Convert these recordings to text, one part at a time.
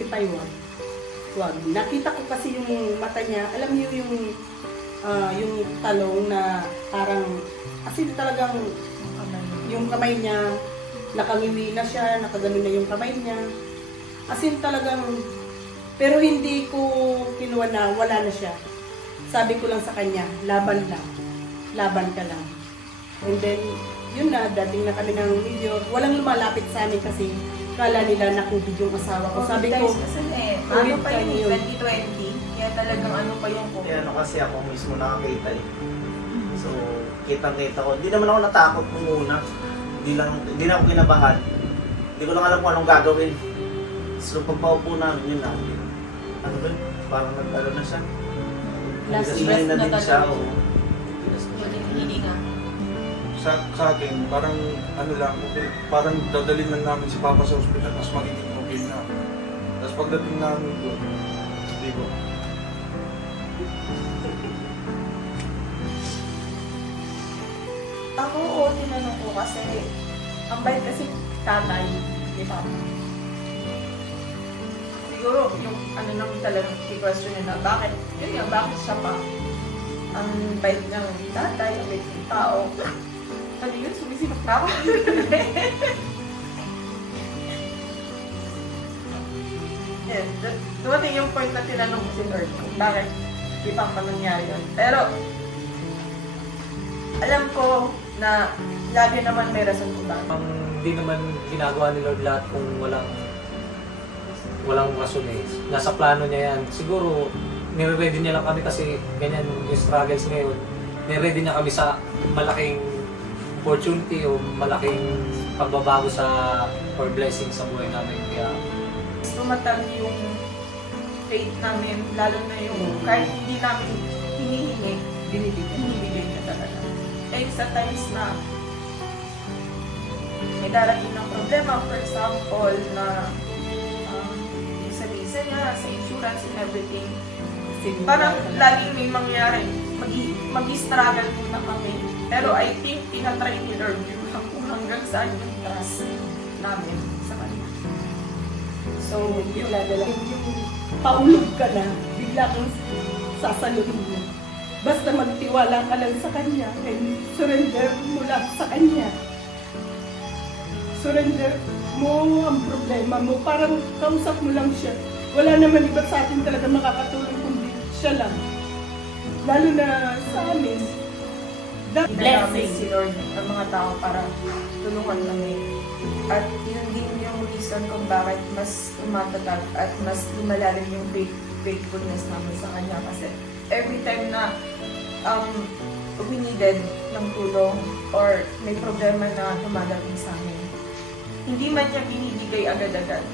Tipay, wag. Wag. Nakita ko kasi yung mata niya. Alam niyo yung talong na parang, kasi talagang yung kamay niya, nakangiwi na siya, nakaganon na yung kamay niya. As in talagang, pero hindi ko kinuha na wala na siya. Sabi ko lang sa kanya, laban lang. Laban ka lang. And then, yun na, dating na kami ng video. Walang lumalapit sa amin kasi kala nila nakubid yung asawa ko. Sabi ko, ano pa yun, 2020, kaya talagang ano pa yung COVID. Kaya ano kasi ako mismo nakakita eh. So, kitang-kita ko. Hindi naman ako natakot nung una. Hindi na ako kinabahan. Hindi ko lang alam kung anong gagawin. So, pagpaupo namin, yun na. Ano ba? Parang nag-ano na siya. Last Nag-ingay na din siya. Hininga. Sa akin, parang ano lang, okay, parang dadalhin lang namin si Papa sa ospital, mas magiging okay na. Tapos pagdating namin doon, hindi ko. Ako, oo, tinanong ko kasi, ang bait kasi tatay, di ba? Siguro, yung ano nang talagang i-question na, bakit? Yun nga, bakit siya pa? Ang bait ng tatay, ang bait ng tao. Ano yun, sumisinok na ako. Yan, dumating yung point na tinanong ko si Lord kung bakit di pa pa nangyari yun. Pero, alam ko na lagi naman may rason kung bakit. Hindi naman ginagawa ni Lord lahat kung walang rason eh. Nasa plano niya yan. Siguro, nire-ready niya lang kami kasi ganyan yung struggles ngayon. Nire-ready niya kami sa malaking opportunity o malaking pagbabago sa or blessing sa buhay namin. Kaya tumatag yung faith namin, lalo na yung kahit hindi namin hinihingi, binibigay na talaga. Eh sa times na may darating ng problema, for example, na sa visa niya, sa insurance and everything, parang laging may mangyari, mag-struggle muna kami. Pero I think tinatry ni Lord yung hanggang saan yung trust namin sa kanya. so, bigla na lang yung paulog ka na, bigla kang sasaluhin mo. Basta magtiwala ka lang sa kanya and surrender mo lang sa kanya. Surrender mo ang problema mo, parang kausap mo lang siya. Wala naman iba sa atin talaga makakatulong kundi siya lang. Lalo na sa amin. Blessing si Lord ang mga tao para tulungan kami. At yun din yung reason kung bakit mas umatatag at mas lumalalim yung faithfulness namin sa Kanya. Kasi every time na we needed ng tulong or may problema na tumadating sa amin, hindi man niya binibigay agad-agad.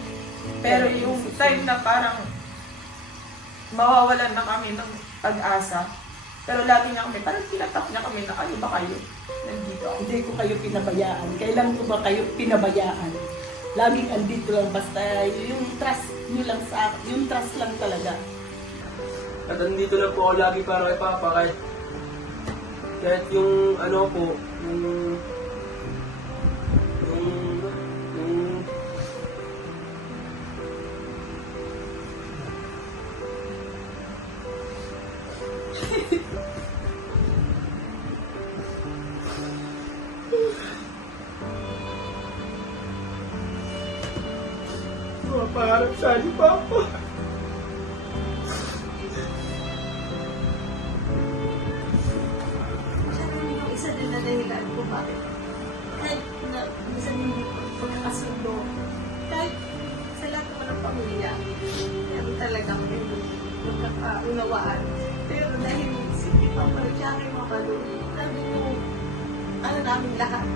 Pero yung time na parang mawawalan na kami ng pag-asa, pero lagi niya kami, parang tinatap niya kami na ano ba kayo? Nandito ako. Hindi ko kayo pinabayaan. Kailan ko ba kayo pinabayaan? Laging andito lang, basta yung trust nyo lang sa akin. Yung trust lang talaga. At andito lang po ako lagi para kay Papa kahit yung ano po, yung Mapaharap siya ni Papa. Yung isa din na dahilan ko bakit kahit na minsan yung pagkakasundo, kahit sa lahat naman ng pamilya, meron talagang may magkakaunawaan. Pero dahil si Papa siya kay Mama Lu, sabi ko, ano namin lahat,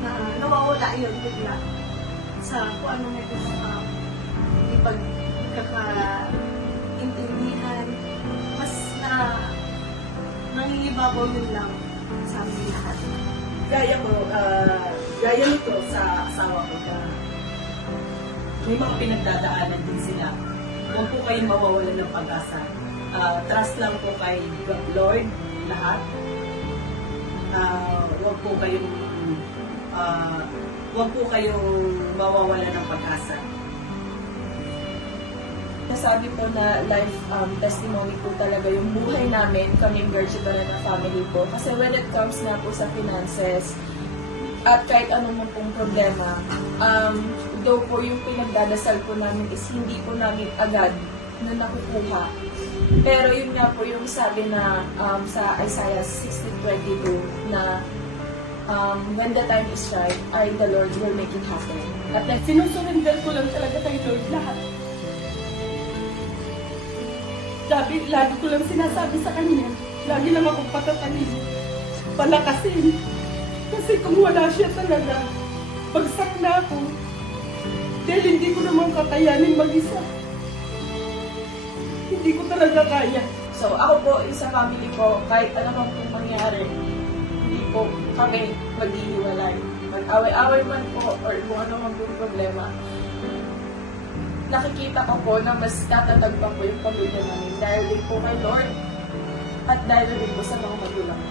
na nawawala yun bigla sa kung ano may mga pagkakaintindihan, mas nangingibabaw yun lang sa amin lahat. Gaya nito sa asawa ko na may mga pinagdadaanan din sila. Huwag po kayong mawawalan ng pag-asa. Trust lang po kay Lord lahat. Huwag po kayong mawawalan ng pag-asa. Nasabi po na life testimony po talaga yung buhay namin, kaming Virtual na family po. Kasi when it comes na po sa finances, at kahit anong pong problema, though po yung pinagdadasal po namin is hindi po namin agad na nakukuha. Pero yun nga po yung sabi na sa Isaiah 16:22 na when the time is right, the Lord will make it happen. At sinusurrender ko lang talaga kay Lord lahat. Lagi ko lang sinasabi sa Kanya, lagi lang akong patatanin, palakasin. Kasi kung wala siya talaga, bagsak na ako. Dahil hindi ko naman kakayanin mag-isa. Hindi ko talaga kaya. So ako po, sa family ko, kahit ano man pong mangyari, hindi po kami maghihiwalay. Mag-away-away man po, or kung ano man pong problema, nakikita ko po na mas tatatag pa po yung pamilya namin dahil din po kay Lord at dahil din po sa mga magulang.